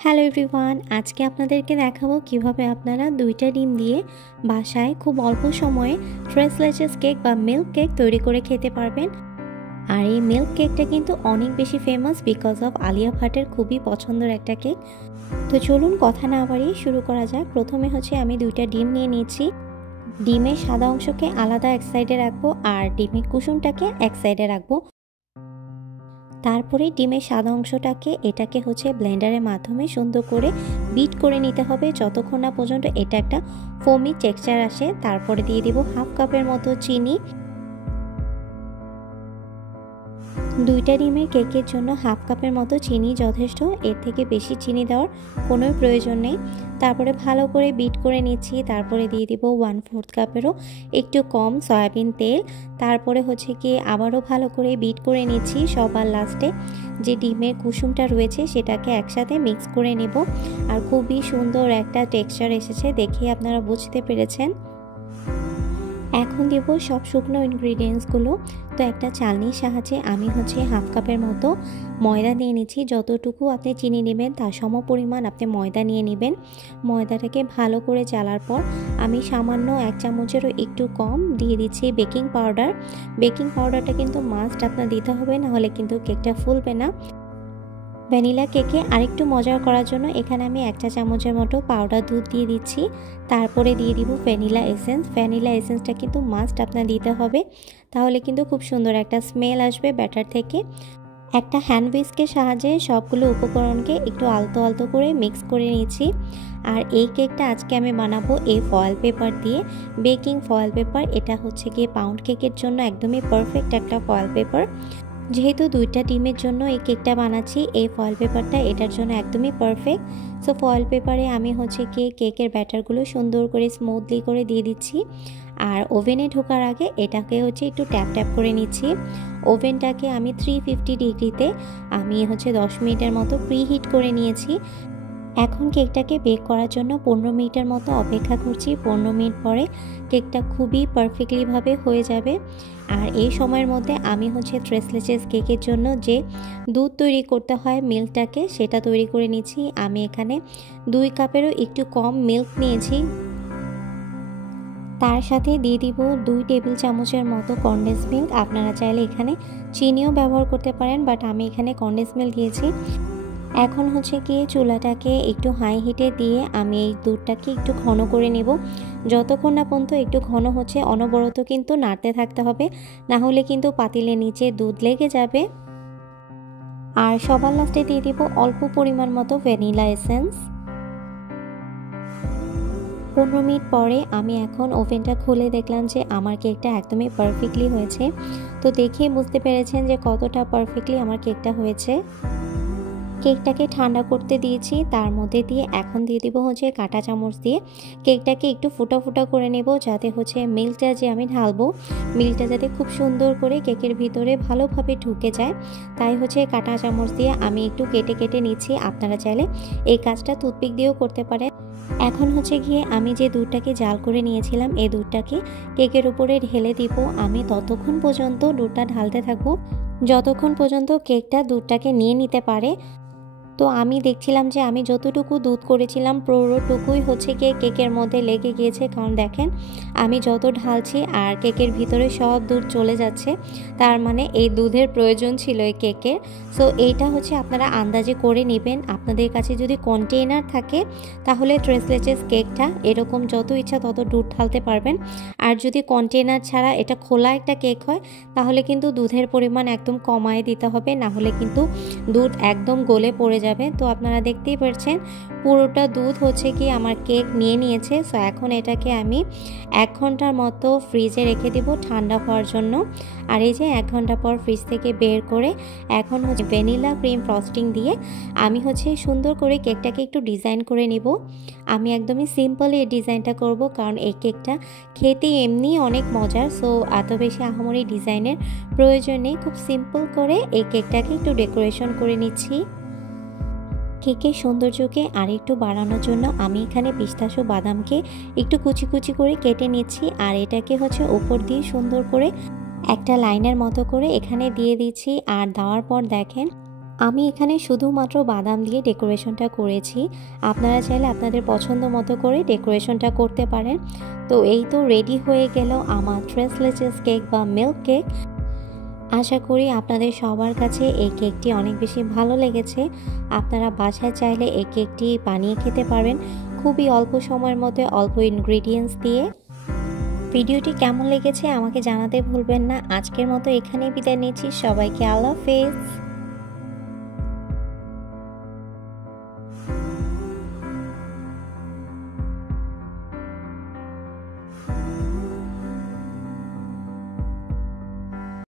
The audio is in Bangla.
হ্যালো এভরিওয়ান, আজকে আপনাদেরকে দেখাবো কিভাবে আপনারা দুইটা ডিম দিয়ে বাসায় খুব অল্প সময়ে ফ্রেশ লেচেস কেক বা মিল্ক কেক তৈরি করে খেতে পারবেন। আর এই মিল্ক কেকটা কিন্তু অনেক বেশি ফেমাস বিকজ অফ আলিয়া ভাটের খুবই পছন্দের একটা কেক। তো চলুন কথা না বাড়িয়ে শুরু করা যাক। প্রথমে আমি দুইটা ডিম নিয়ে নিয়েছি। ডিমের সাদা অংশকে আলাদা এক সাইডে রাখবো আর ডিমের কুসুমটাকে এক সাইডে রাখবো। তারপরে ডিমের সাদা অংশটাকে এটাকে ব্লেন্ডারের মাধ্যমে সুন্দর করে বিট করে নিতে হবে যতক্ষণ না পর্যন্ত এটা একটা ফোমি টেক্সচার আসে। তারপরে দিয়ে দিব হাফ কাপের মতো চিনি। দুইটা ডিমের কেকের জন্য হাফ কাপের মতো চিনি যথেষ্ট, এর থেকে বেশি চিনি দেওয়ার কোনো প্রয়োজন নেই। তারপরে ভালো করে বিট করে নিচ্ছি। তারপরে দিয়ে দিব 1/4 কাপেরও একটু কম সয়াবিন তেল। তারপরে আবারও ভালো করে বিট করে নিচ্ছি। সবার লাস্টে যে ডিমের কুসুমটা রয়েছে সেটাকে একসাথে মিক্স করে নেব। আর খুবই সুন্দর একটা টেক্সচার এসেছে, দেখে আপনারা বুঝতে পেরেছেন। এখন দেব সব শুকনো ইনগ্রিডিয়েন্টসগুলো। তো একটা চালনির সাহায্যে আমি হাফ কাপের মতো ময়দা নিয়ে নিচ্ছি। যতটুকু আপনি চিনি নেবেন তার সম পরিমাণ আপনি ময়দা নিয়ে নেবেন। ময়দাটাকে ভালো করে চালার পর আমি সামান্য 1 চামচেরও একটু কম দিয়ে দিচ্ছি বেকিং পাউডার। বেকিং পাউডারটা কিন্তু মাস্ট আপনার দিতে হবে, নাহলে কিন্তু কেকটা ফুলবে না। ভ্যানিলা কেকে আরেকটু মজার করার জন্য এখানে আমি 1 চা চামচের মতো পাউডার দুধ দিয়ে দিচ্ছি। তারপরে দিয়ে দিব ভ্যানিলা এসেন্স। ভ্যানিলা এসেন্সটা কিন্তু মাস্ট আপনার দিতে হবে, তাহলে কিন্তু খুব সুন্দর একটা স্মেল আসবে ব্যাটার থেকে। একটা হ্যান্ড হুইস্কের সাহায্যে সবগুলো উপকরণকে একটু আলতো আলতো করে মিক্স করে নিচ্ছি। আর এই কেকটা আজকে আমি বানাবো এই ফয়েল পেপার দিয়ে, বেকিং ফয়েল পেপার। এটা পাউন্ড কেকের জন্য একদমই পারফেক্ট একটা ফয়েল পেপার। যেহেতু দুইটা ডিমের জন্য এই কেকটা বানাচ্ছি, এই ফয়েল পেপারটা এটার জন্য একদমই পারফেক্ট। সো ফয়েল পেপারে আমি কেকের ব্যাটারগুলো সুন্দর করে স্মুথলি করে দিয়ে দিচ্ছি। আর ওভেনে ঢোকার আগে এটাকে একটু ট্যাপ ট্যাপ করে নিচ্ছি। ওভেনটাকে আমি 350 ডিগ্রিতে আমি 10 মিনিটের মতো প্রিহিট করে নিয়েছি। এখন কেকটাকে বেক করার জন্য 15 মিনিটের মতো অপেক্ষা করছি। 15 মিনিট পরে কেকটা খুবই পারফেক্টলিভাবে হয়ে যাবে। আর এই সময়ের মধ্যে আমি ফ্রেশ লেচেস কেকের জন্য যে দুধ তৈরি করতে হয় মিল্কটাকে, সেটা তৈরি করে নিচ্ছি। আমি এখানে 2 কাপেরও একটু কম মিল্ক নিয়েছি। তার সাথে দিয়ে দিব 2 টেবিল চামচের মতো কনডেন্স মিল্ক। আপনারা চাইলে এখানে চিনিও ব্যবহার করতে পারেন, বাট আমি এখানে কনডেন্স মিল্ক দিয়েছি। এখন চুলাটাকে একটু হাই হিটে দিয়ে আমি এই দুধটাকে একটু ঘন করে নেব। যতক্ষণ না পর্যন্ত একটু ঘন হচ্ছে অনবরত কিন্তু নাড়তে থাকতে হবে, না হলে কিন্তু পাতিলের নিচে দুধ লেগে যাবে। আর সবার লাস্টে দিয়ে দিব অল্প পরিমাণ মতো ভ্যানিলা এসেন্স। 15 মিনিট পরে আমি এখন ওভেনটা খুলে দেখলাম যে আমার কেকটা একদমই পারফেক্টলি হয়েছে। তো দেখে বুঝতে পেরেছেন যে কতটা পারফেক্টলি আমার কেকটা হয়েছে। কেকটাকে ঠান্ডা করতে দিয়েছি। তার মধ্যে দিয়ে এখন দিয়ে দিব কাঁটা চামচ দিয়ে কেকটাকে একটু ফুটা ফুটা করে নেব, যাতে মিল্কটা যে আমি ঢালবো মিল্কটা যাতে খুব সুন্দর করে কেকের ভিতরে ভালোভাবে ঢুকে যায়। তাই কাঁটা চামচ দিয়ে আমি একটু কেটে কেটে নিচ্ছি। আপনারা চাইলে এই কাজটা টুথপিক দিয়েও করতে পারেন। এখন আমি যে দুধটাকে জাল করে নিয়েছিলাম এই দুধটাকে কেকের উপরে ঢেলে দিব। আমি ততক্ষণ পর্যন্ত দুধটা ঢালতে থাকবো যতক্ষণ পর্যন্ত কেকটা দুধটাকে নিয়ে নিতে পারে। তো আমি দেখছিলাম যে আমি যতটুকু দুধ করেছিলাম পুরোটুকুই কেকের মধ্যে লেগে গিয়েছে, কারণ দেখেন আমি যত ঢালছি আর কেকের ভিতরে সব দুধ চলে যাচ্ছে। তার মানে এই দুধের প্রয়োজন ছিল এই কেকের। সো এইটা আপনারা আন্দাজে করে নেবেন। আপনাদের কাছে যদি কন্টেইনার থাকে তাহলে ফ্রেশ লেচেস কেকটা এরকম যত ইচ্ছা তত দুধ ঢালতে পারবেন। আর যদি কন্টেইনার ছাড়া এটা খোলা একটা কেক হয় তাহলে কিন্তু দুধের পরিমাণ একদম কমায় দিতে হবে, না হলে কিন্তু দুধ একদম গলে পড়ে যাবে। তো আপনারা দেখতেই পাচ্ছেন পুরোটা দুধ আমার কেক নিয়ে নিয়েছে। সো এখন এটাকে আমি 1 ঘন্টার মতো ফ্রিজে রেখে দিব ঠান্ডা হওয়ার জন্য। আর এই যে 1 ঘন্টা পর ফ্রিজ থেকে বের করে এখন ভ্যানিলা ক্রিম ফ্রস্টিং দিয়ে আমি সুন্দর করে কেকটাকে একটু ডিজাইন করে নিব। আমি একদমই সিম্পল এই ডিজাইনটা করব, কারণ এই কেকটা খেতে এমনি অনেক মজার। সো এত বেশি আহামরি ডিজাইনের প্রয়োজন নেই। খুব সিম্পল করে এই কেকটাকে একটু ডেকোরেশন করে নিচ্ছি। কেকের সৌন্দর্যকে আরেকটু বাড়ানোর জন্য আমি এখানে পিস্তাশো বাদামকে একটু কুচি কুচি করে কেটে নিচ্ছি। আর এটাকে উপর দিয়ে সুন্দর করে একটা লাইনের মতো করে এখানে দিয়ে দিচ্ছি। আর দেওয়ার পর দেখেন আমি এখানে শুধুমাত্র বাদাম দিয়ে ডেকোরেশনটা করেছি। আপনারা চাইলে আপনাদের পছন্দ মতো করে ডেকোরেশনটা করতে পারেন। তো এই তো রেডি হয়ে গেল আমার 3 লেচেস কেক বা মিল্ক কেক। আশা করি আপনাদের সবার কাছে এই কেকটি অনেক বেশি ভালো লেগেছে। আপনারা বাসায় চাইলে এই কেকটি বানিয়ে খেতে পারেন খুবই অল্প সময়ের মধ্যে, অল্প ইনগ্রিডিয়েন্টস দিয়ে। ভিডিওটি কেমন লেগেছে আমাকে জানাতে ভুলবেন না। আজকের মতো এখানেই বিদায় নিচ্ছি। সবাইকে আল্লাহ হাফেজ।